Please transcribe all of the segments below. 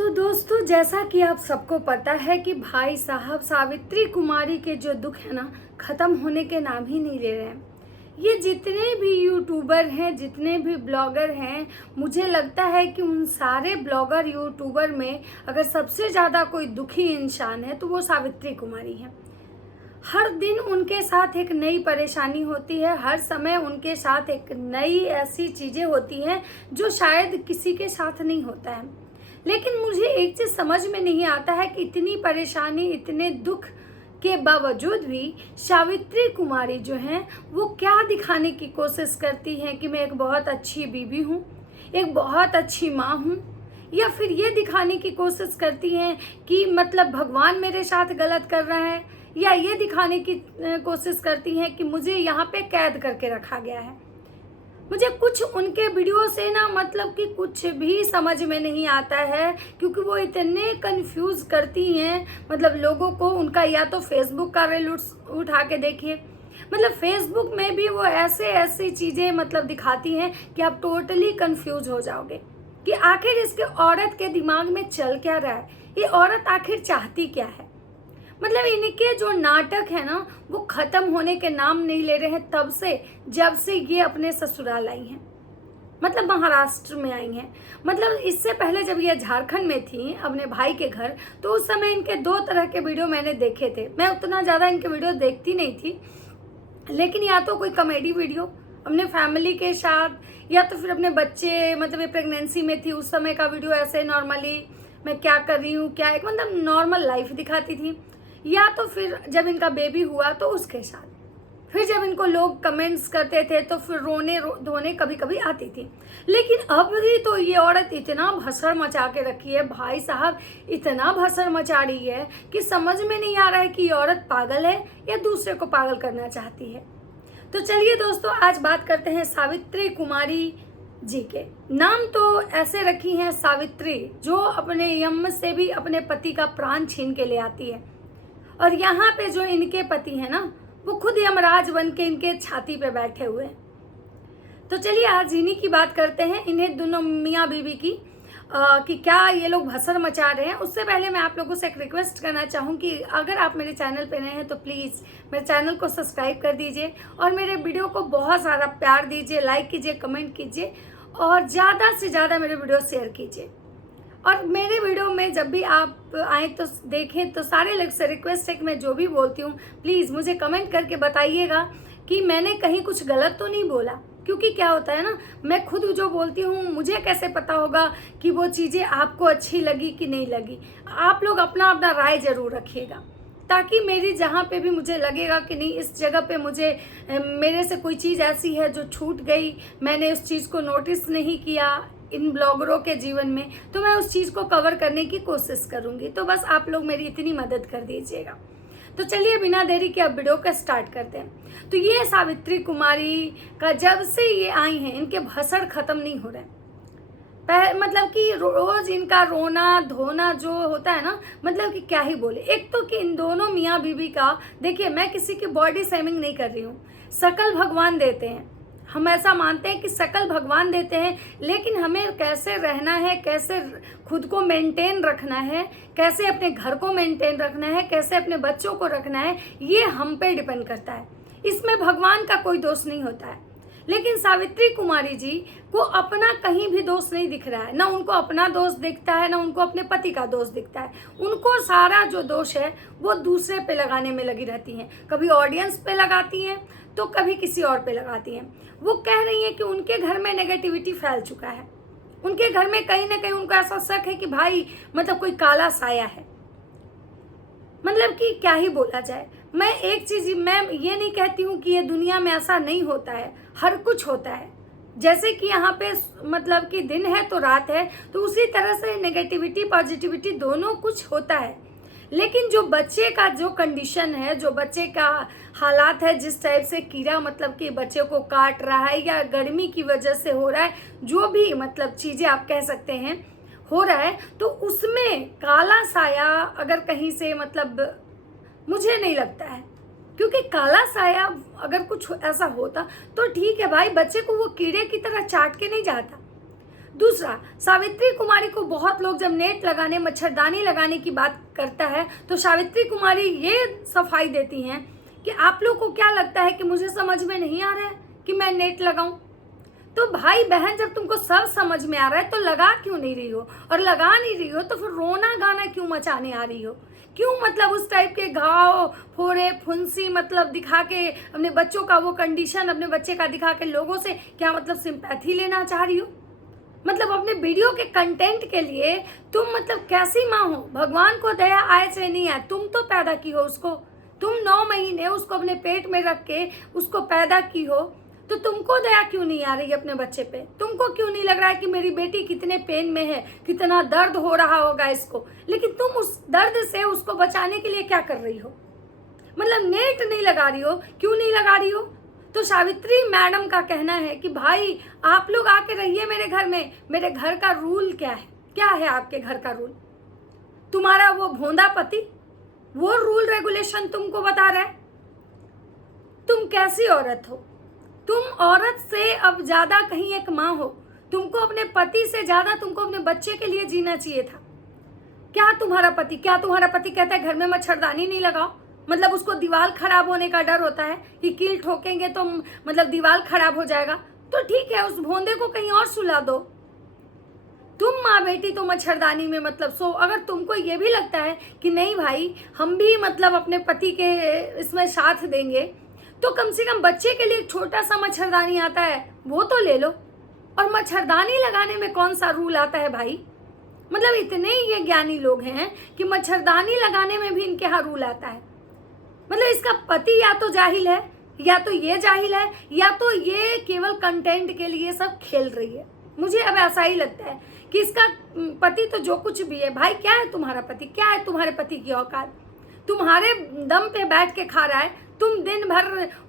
तो दोस्तों, जैसा कि आप सबको पता है कि भाई साहब सावित्री कुमारी के जो दुख है ना, ख़त्म होने के नाम ही नहीं ले रहे हैं। ये जितने भी यूट्यूबर हैं, जितने भी ब्लॉगर हैं, मुझे लगता है कि उन सारे ब्लॉगर यूट्यूबर में अगर सबसे ज़्यादा कोई दुखी इंसान है तो वो सावित्री कुमारी है। हर दिन उनके साथ एक नई परेशानी होती है, हर समय उनके साथ एक नई ऐसी चीज़ें होती हैं जो शायद किसी के साथ नहीं होता है। लेकिन मुझे एक चीज़ समझ में नहीं आता है कि इतनी परेशानी, इतने दुख के बावजूद भी सावित्री कुमारी जो हैं वो क्या दिखाने की कोशिश करती हैं कि मैं एक बहुत अच्छी बीवी हूँ, एक बहुत अच्छी माँ हूँ, या फिर ये दिखाने की कोशिश करती हैं कि मतलब भगवान मेरे साथ गलत कर रहा है, या ये दिखाने की कोशिश करती हैं कि मुझे यहाँ पे कैद करके रखा गया है। मुझे कुछ उनके वीडियो से ना मतलब कि कुछ भी समझ में नहीं आता है, क्योंकि वो इतने कंफ्यूज करती हैं मतलब लोगों को। उनका या तो फेसबुक का रील उठा के देखिए, मतलब फेसबुक में भी वो ऐसे ऐसी चीज़ें मतलब दिखाती हैं कि आप टोटली कंफ्यूज हो जाओगे कि आखिर इसके औरत के दिमाग में चल क्या रहा है, ये औरत आखिर चाहती क्या है। मतलब इनके जो नाटक है ना वो ख़त्म होने के नाम नहीं ले रहे हैं तब से, जब से ये अपने ससुराल आई हैं, मतलब महाराष्ट्र में आई हैं। मतलब इससे पहले जब ये झारखंड में थी अपने भाई के घर, तो उस समय इनके 2 तरह के वीडियो मैंने देखे थे। मैं उतना ज़्यादा इनके वीडियो देखती नहीं थी, लेकिन या तो कोई कॉमेडी वीडियो अपने फैमिली के साथ, या तो फिर अपने बच्चे, मतलब ये प्रेगनेंसी में थी उस समय का वीडियो, ऐसे नॉर्मली मैं क्या कर रही हूँ, क्या एक मतलब नॉर्मल लाइफ दिखाती थी, या तो फिर जब इनका बेबी हुआ तो उसके साथ। फिर जब इनको लोग कमेंट्स करते थे तो फिर रोने धोने कभी कभी आती थी। लेकिन अब भी तो ये औरत इतना भसड़ मचा के रखी है, भाई साहब इतना भसड़ मचा रही है कि समझ में नहीं आ रहा है कि ये औरत पागल है या दूसरे को पागल करना चाहती है। तो चलिए दोस्तों, आज बात करते हैं सावित्री कुमारी जी के। नाम तो ऐसे रखी हैं सावित्री, जो अपने यम से भी अपने पति का प्राण छीन के ले आती है। और यहाँ पे जो इनके पति हैं ना, वो खुद यमराज बन के इनके छाती पे बैठे हुए हैं। तो चलिए आज इन्हीं की बात करते हैं, इन्हें दोनों मियाँ बीवी की, कि क्या ये लोग भसड़ मचा रहे हैं। उससे पहले मैं आप लोगों से एक रिक्वेस्ट करना चाहूँ कि अगर आप मेरे चैनल पे नए हैं तो प्लीज़ मेरे चैनल को सब्सक्राइब कर दीजिए और मेरे वीडियो को बहुत सारा प्यार दीजिए, लाइक कीजिए, कमेंट कीजिए और ज़्यादा से ज़्यादा मेरे वीडियो शेयर कीजिए। और मेरे वीडियो में जब भी आप आए तो देखें तो सारे लोग से रिक्वेस्ट है कि मैं जो भी बोलती हूँ प्लीज़ मुझे कमेंट करके बताइएगा कि मैंने कहीं कुछ गलत तो नहीं बोला। क्योंकि क्या होता है ना, मैं खुद जो बोलती हूँ मुझे कैसे पता होगा कि वो चीज़ें आपको अच्छी लगी कि नहीं लगी। आप लोग अपना अपना राय ज़रूर रखिएगा, ताकि मेरी जहाँ पे भी मुझे लगेगा कि नहीं इस जगह पे मुझे मेरे से कोई चीज़ ऐसी है जो छूट गई, मैंने उस चीज़ को नोटिस नहीं किया इन ब्लॉगरों के जीवन में, तो मैं उस चीज़ को कवर करने की कोशिश करूँगी। तो बस आप लोग मेरी इतनी मदद कर दीजिएगा। तो चलिए बिना देरी के अब वीडियो का स्टार्ट करते हैं। तो ये सावित्री कुमारी का जब से ये आई हैं इनके भसड़ ख़त्म नहीं हो रहे। मतलब कि रोज़ इनका रोना धोना जो होता है ना, मतलब कि क्या ही बोले। एक तो कि इन दोनों मियाँ बीवी का, देखिए मैं किसी की बॉडी शेमिंग नहीं कर रही हूँ, शकल भगवान देते हैं, हम ऐसा मानते हैं कि शकल भगवान देते हैं, लेकिन हमें कैसे रहना है, कैसे खुद को मेंटेन रखना है, कैसे अपने घर को मेंटेन रखना है, कैसे अपने बच्चों को रखना है, ये हम पे डिपेंड करता है। इसमें भगवान का कोई दोष नहीं होता है। लेकिन सावित्री कुमारी जी को अपना कहीं भी दोष नहीं दिख रहा है, ना उनको अपना दोष दिखता है, ना उनको अपने पति का दोष दिखता है। उनको सारा जो दोष है वो दूसरे पे लगाने में लगी रहती हैं। कभी ऑडियंस पे लगाती हैं तो कभी किसी और पे लगाती हैं। वो कह रही हैं कि उनके घर में नेगेटिविटी फैल चुका है, उनके घर में कहीं ना कहीं उनको ऐसा शक है कि भाई मतलब कोई काला साया है। मतलब कि क्या ही बोला जाए। मैं एक चीज़, मैं ये नहीं कहती हूँ कि ये दुनिया में ऐसा नहीं होता है, हर कुछ होता है। जैसे कि यहाँ पे मतलब कि दिन है तो रात है, तो उसी तरह से नेगेटिविटी पॉजिटिविटी दोनों कुछ होता है। लेकिन जो बच्चे का जो कंडीशन है, जो बच्चे का हालात है, जिस टाइप से कीड़ा मतलब कि बच्चे को काट रहा है या गर्मी की वजह से हो रहा है, जो भी मतलब चीज़ें आप कह सकते हैं हो रहा है, तो उसमें काला साया अगर कहीं से मतलब मुझे नहीं लगता है। क्योंकि काला साया अगर कुछ ऐसा होता तो ठीक है भाई, बच्चे को वो कीड़े की तरह चाट के नहीं जाता। दूसरा, सावित्री कुमारी को बहुत लोग जब नेट लगाने, मच्छरदानी लगाने की बात करता है तो सावित्री कुमारी ये सफाई देती हैं कि आप लोग को क्या लगता है कि मुझे समझ में नहीं आ रहा है कि मैं नेट लगाऊं? तो भाई बहन, जब तुमको सब समझ में आ रहा है तो लगा क्यों नहीं रही हो? और लगा नहीं रही हो तो फिर रोना गाना क्यों मचाने आ रही हो? क्यों मतलब उस टाइप के घाव, फोड़े, फुंसी मतलब दिखा के अपने बच्चों का वो कंडीशन अपने बच्चे का दिखा के लोगों से क्या मतलब सिंपैथी लेना चाह रही हो? मतलब अपने वीडियो के कंटेंट के लिए तुम मतलब कैसी माँ हो? भगवान को दया आए चाहे नहीं आए, तुम तो पैदा की हो उसको, तुम 9 महीने उसको अपने पेट में रख के उसको पैदा की हो, तो तुमको दया क्यों नहीं आ रही अपने बच्चे पे? तुमको क्यों नहीं लग रहा है कि मेरी बेटी कितने पेन में है, कितना दर्द हो रहा होगा इसको? लेकिन तुम उस दर्द से उसको बचाने के लिए क्या कर रही हो? मतलब नेट नहीं लगा रही हो, क्यों नहीं लगा रही हो? तो सावित्री मैडम का कहना है कि भाई आप लोग आके रहिए मेरे घर में, मेरे घर का रूल क्या है? क्या है आपके घर का रूल? तुम्हारा वो भोंदा पति वो रूल रेगुलेशन तुमको बता रहा है? तुम कैसी औरत हो? तुम औरत से अब ज्यादा कहीं एक माँ हो। तुमको अपने पति से ज्यादा तुमको अपने बच्चे के लिए जीना चाहिए था। क्या तुम्हारा पति कहता है घर में मच्छरदानी नहीं लगाओ? मतलब उसको दीवार खराब होने का डर होता है कि कील ठोकेंगे तो मतलब दीवार खराब हो जाएगा। तो ठीक है, उस भोंदे को कहीं और सुला दो। तुम माँ बेटी तो मच्छरदानी में मतलब सो। अगर तुमको ये भी लगता है कि नहीं भाई हम भी मतलब अपने पति के इसमें साथ देंगे, तो कम से कम बच्चे के लिए एक छोटा सा मच्छरदानी आता है वो तो ले लो। और मच्छरदानी लगाने में कौन सा रूल आता है भाई? मतलब इतने ये ज्ञानी लोग हैं कि मच्छरदानी लगाने में भी इनके यहाँ रूल आता है। मतलब इसका पति या तो जाहिल है, या तो ये जाहिल है, या तो ये केवल कंटेंट के लिए सब खेल रही है। मुझे अब ऐसा ही लगता है कि इसका पति तो जो कुछ भी है भाई, क्या है तुम्हारा पति? क्या है तुम्हारे पति की औकात? तुम्हारे दम पे बैठ के खा रहा है, तुम दिन भर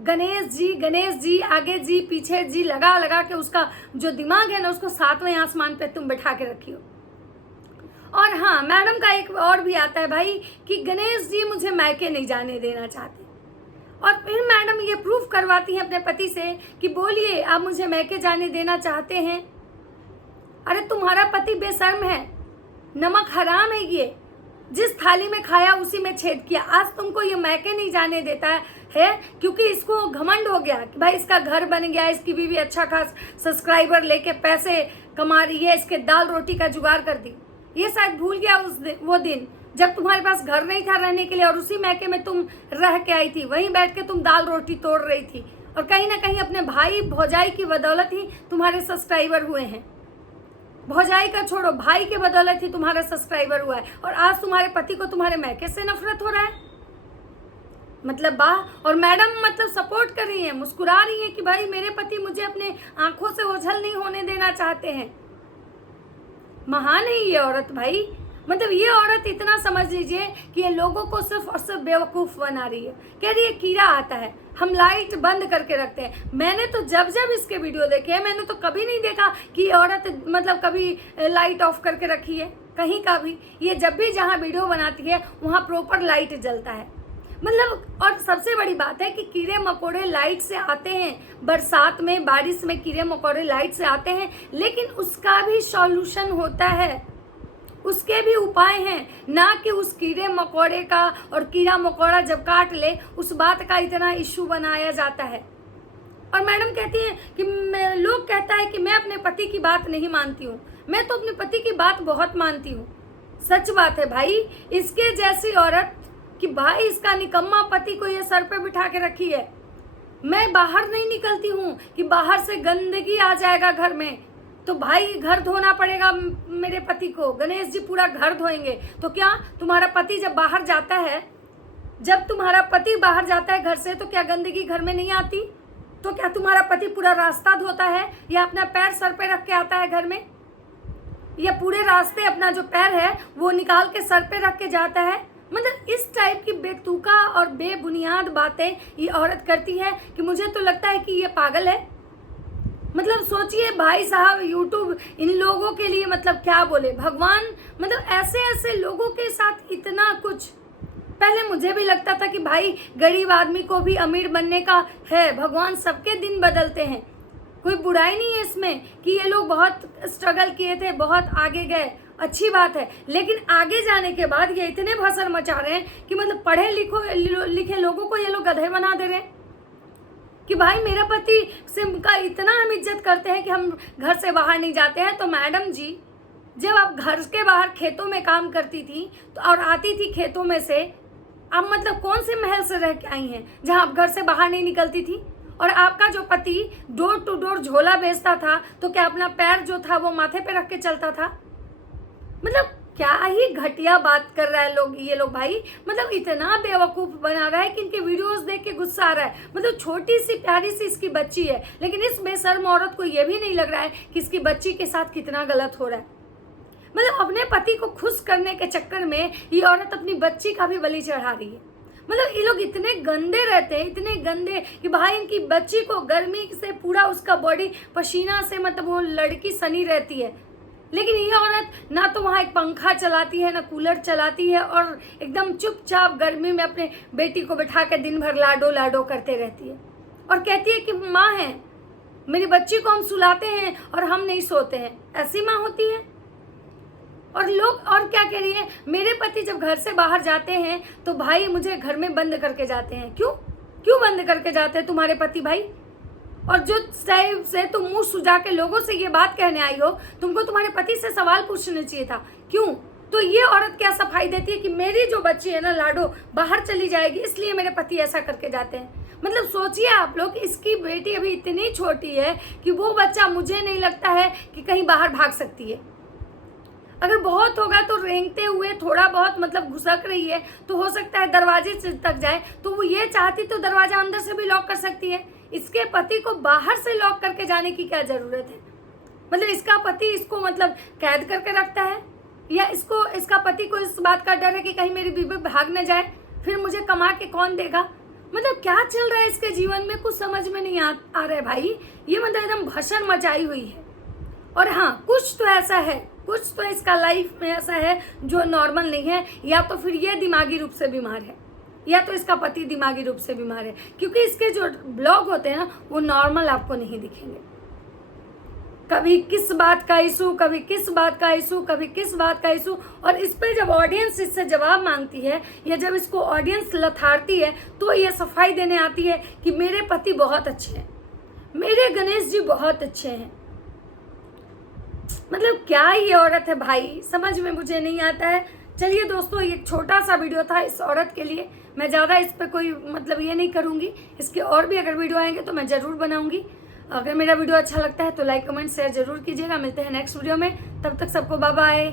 गणेश जी आगे जी पीछे जी लगा लगा के उसका जो दिमाग है ना उसको 7वें आसमान पे तुम बैठा के रखी हो। और हाँ, मैडम का एक और भी आता है भाई कि गणेश जी मुझे मायके नहीं जाने देना चाहते। और फिर मैडम ये प्रूफ करवाती हैं अपने पति से कि बोलिए आप मुझे मायके जाने देना चाहते हैं। अरे तुम्हारा पति बेशर्म है, नमक हराम है, ये जिस थाली में खाया उसी में छेद किया। आज तुमको ये मायके नहीं जाने देता है क्योंकि इसको घमंड हो गया कि भाई इसका घर बन गया, इसकी बीवी अच्छा खास सब्सक्राइबर लेके पैसे कमा रही है, इसके दाल रोटी का जुगाड़ कर दी। ये शायद भूल गया वो दिन जब तुम्हारे पास घर नहीं था रहने के लिए और उसी मायके में तुम रह के आई थी, वहीं बैठ के तुम दाल रोटी तोड़ रही थी। और कहीं ना कहीं अपने भाई भौजाई की बदौलत ही तुम्हारे सब्सक्राइबर हुए हैं। भौजाई का छोड़ो, भाई के बदौलत ही तुम्हारा सब्सक्राइबर हुआ है। और आज तुम्हारे पति को तुम्हारे मायके से नफरत हो रहा है। मतलब वाह। और मैडम मतलब सपोर्ट कर रही है, मुस्कुरा रही है कि भाई मेरे पति मुझे अपने आंखों से ओझल नहीं होने देना चाहते हैं। महान है ये औरत भाई। मतलब ये औरत इतना समझ लीजिए कि ये लोगों को सिर्फ और सिर्फ बेवकूफ़ बना रही है। कह रही है कीड़ा आता है, हम लाइट बंद करके रखते हैं। मैंने तो जब जब इसके वीडियो देखे हैं मैंने तो कभी नहीं देखा कि ये औरत मतलब कभी लाइट ऑफ करके रखी है कहीं का भी। ये जब भी जहाँ वीडियो बनाती है वहाँ प्रॉपर लाइट जलता है। मतलब और सबसे बड़ी बात है कि कीड़े मकोड़े लाइट से आते हैं, बरसात में बारिश में कीड़े मकोड़े लाइट से आते हैं, लेकिन उसका भी सॉल्यूशन होता है, उसके भी उपाय हैं। ना कि उस कीड़े मकोड़े का और कीड़ा मकोड़ा जब काट ले उस बात का इतना इशू बनाया जाता है। और मैडम कहती हैं कि लोग कहता है कि मैं अपने पति की बात नहीं मानती हूँ। मैं तो अपने पति की बात बहुत मानती हूँ। सच बात है भाई, इसके जैसी औरत कि भाई इसका निकम्मा पति को ये सर पे बिठा के रखी है। मैं बाहर नहीं निकलती हूँ कि बाहर से गंदगी आ जाएगा घर में, तो भाई घर धोना पड़ेगा मेरे पति को। गणेश जी पूरा घर धोएंगे। तो क्या तुम्हारा पति जब बाहर जाता है, जब तुम्हारा पति बाहर जाता है घर से, तो क्या गंदगी घर में नहीं आती? तो क्या तुम्हारा पति पूरा रास्ता धोता है या अपना पैर सर पे रख के आता है घर में, या पूरे रास्ते अपना जो पैर है वो निकाल के सर पे रख के जाता है? मतलब इस टाइप की बेतुका और बेबुनियाद बातें ये औरत करती है कि मुझे तो लगता है कि ये पागल है। मतलब सोचिए भाई साहब, यूट्यूब इन लोगों के लिए मतलब क्या बोले भगवान। मतलब ऐसे ऐसे लोगों के साथ इतना कुछ। पहले मुझे भी लगता था कि भाई गरीब आदमी को भी अमीर बनने का है, भगवान सबके दिन बदलते हैं। कोई बुराई नहीं है इसमें कि ये लोग बहुत स्ट्रगल किए थे, बहुत आगे गए, अच्छी बात है। लेकिन आगे जाने के बाद ये इतने भसड़ मचा रहे हैं कि मतलब पढ़े लिखे लोगों को ये लोग गधे बना दे रहे हैं कि भाई मेरा पति से का इतना हम इज्जत करते हैं कि हम घर से बाहर नहीं जाते हैं। तो मैडम जी, जब आप घर के बाहर खेतों में काम करती थी तो और आती थी खेतों में से, आप मतलब कौन से महल से रह के आई हैं जहां आप घर से बाहर नहीं निकलती थी? और आपका जो पति डोर टू डोर झोला बेचता था तो क्या अपना पैर जो था वो माथे पे रख के चलता था? मतलब क्या ही घटिया बात कर रहा है ये लोग भाई। मतलब इतना बेवकूफ़ बना रहा है कि इनके वीडियोस देख के गुस्सा आ रहा है। मतलब छोटी सी प्यारी सी इसकी बच्ची है, लेकिन इस बेशर्म औरत को ये भी नहीं लग रहा है कि इसकी बच्ची के साथ कितना गलत हो रहा है। मतलब अपने पति को खुश करने के चक्कर में ये औरत अपनी बच्ची का भी बलि चढ़ा रही है। मतलब ये लोग इतने गंदे रहते हैं, इतने गंदे कि भाई इनकी बच्ची को गर्मी से पूरा उसका बॉडी पसीना से मतलब वो लड़की सनी रहती है, लेकिन ये औरत ना तो वहाँ एक पंखा चलाती है ना कूलर चलाती है और एकदम चुपचाप गर्मी में अपने बेटी को बिठा के दिन भर लाडो लाडो करते रहती है और कहती है कि माँ है, मेरी बच्ची को हम सुलाते हैं और हम नहीं सोते हैं। ऐसी माँ होती है? और लोग और क्या कह रही है, मेरे पति जब घर से बाहर जाते हैं तो भाई मुझे घर में बंद करके जाते हैं। क्यों बंद करके जाते हैं तुम्हारे पति भाई? और जो से तुम मुंह सुजा के लोगों से ये बात कहने आई हो, तुमको तुम्हारे पति से सवाल पूछना चाहिए था। क्यों? तो ये औरत क्या सफाई देती है कि मेरी जो बच्ची है ना लाडो बाहर चली जाएगी, इसलिए मेरे पति ऐसा करके जाते हैं। मतलब सोचिए आप लोग, इसकी बेटी अभी इतनी छोटी है कि वो बच्चा मुझे नहीं लगता है कि कहीं बाहर भाग सकती है। अगर बहुत होगा तो रेंगते हुए थोड़ा बहुत मतलब घुसक रही है तो हो सकता है दरवाजे तक जाए, तो वो ये चाहती तो दरवाजा अंदर से भी लॉक कर सकती है। इसके पति को बाहर से लॉक करके जाने की क्या जरूरत है? मतलब इसका पति इसको मतलब कैद करके रखता है, या इसका पति को इस बात का डर है कि कहीं मेरी बीवी भाग न जाए, फिर मुझे कमा के कौन देगा? मतलब क्या चल रहा है इसके जीवन में, कुछ समझ में नहीं आ रहा है भाई। ये मतलब एकदम भसड़ मचाई हुई है। और हाँ, कुछ तो ऐसा है, कुछ तो इसका लाइफ में ऐसा है जो नॉर्मल नहीं है, या तो फिर ये दिमागी रूप से बीमार है, या तो इसका पति दिमागी रूप से बीमार है, क्योंकि इसके जो ब्लॉग होते हैं ना वो नॉर्मल आपको नहीं दिखेंगे। कभी किस बात का इशू, कभी किस बात का इशू, कभी किस बात का इशू। और इस पे जब ऑडियंस इससे जवाब मांगती है या जब इसको ऑडियंस लथाड़ती है तो ये सफाई देने आती है कि मेरे पति बहुत अच्छे हैं, मेरे गणेश जी बहुत अच्छे हैं। मतलब क्या ये औरत है भाई, समझ में मुझे नहीं आता है। चलिए दोस्तों, ये छोटा सा वीडियो था इस औरत के लिए। मैं ज़्यादा इस पर कोई मतलब ये नहीं करूँगी, इसके और भी अगर वीडियो आएंगे तो मैं ज़रूर बनाऊँगी। अगर मेरा वीडियो अच्छा लगता है तो लाइक कमेंट शेयर जरूर कीजिएगा। मिलते हैं नेक्स्ट वीडियो में, तब तक सबको बाय बाय।